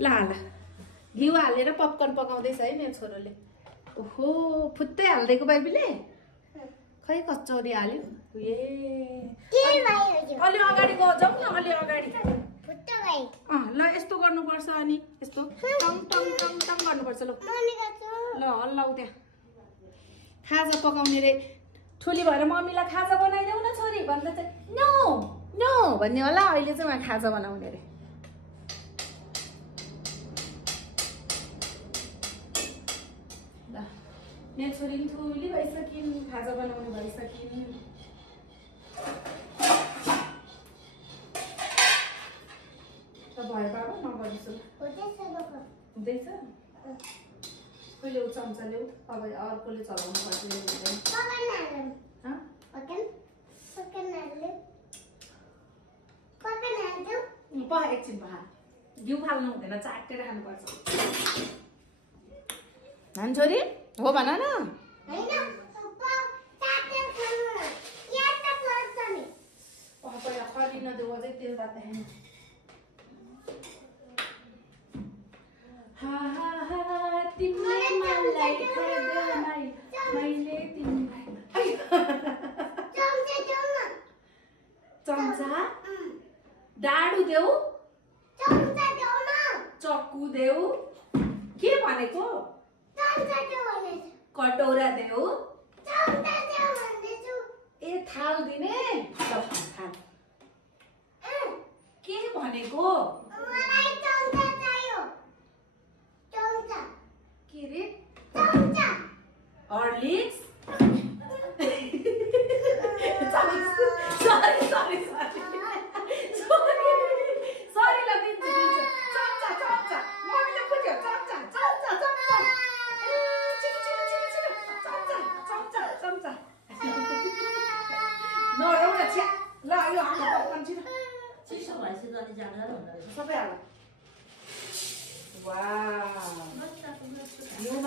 ल ल घिउ हालेर पपकर्न पकाउँदैछ है मेरो छोरोले। ओहो फुत्तै हाल्दैको बेबीले खै कचौरी हाल्यो। अलि अगाडि जाउँ न अलि अगाडि। ल यस्तो गर्नुपर्छ अनि यस्तो टङ टङ टङ टङ गर्नुपर्छ। ल ल हल्लाउ त्यहाँ खाजा पकाउने रे ठुली भएर मम्मीलाई खाजा बनाइदेऊ न छोरी भन्दा चाहिँ नो नो भन्ने होला। अहिले चाहिँ उहाँ खाजा बनाउने रे। ल मेरो छोरी पनि ठुली भइसकिन् खाजा बनाउनु भइसकिन्। भयो बाबा नगरिसु हुँदैछ। कहिले चम्चा ल्याऊ अब अर्कोले चलाउनु पर्छ। एकछिन पहा घिउ फाल्नु हुँदैन चाटेर खानुपर्छ। हान छोरी हो भन न। पहिला खरिन देऊ अझै तेल तात्दै। तिमीले मलाई खाँदैन मैले तिमीलाई। चम्चा डाडु देऊ चक्कु देऊ के भनेको कटौरा देऊ ए थाल दिने थाल के भनेको के रे Horlicks sorry sorry sorry sorry ल दिन्छु दिन्छु चम्चा चम्चा मम्मीले बुझ्यो चम्चा चम्चा चम्चा छिटो छिटो छिटो छिटो चम्चा चम्चा चम्चा नरौ न छ्या ल यो हाल्नु पर्छ छिटो चिसो भएपछि त अलि ज्यादा हुँदो रहेछ सबै हाल वाउ यो न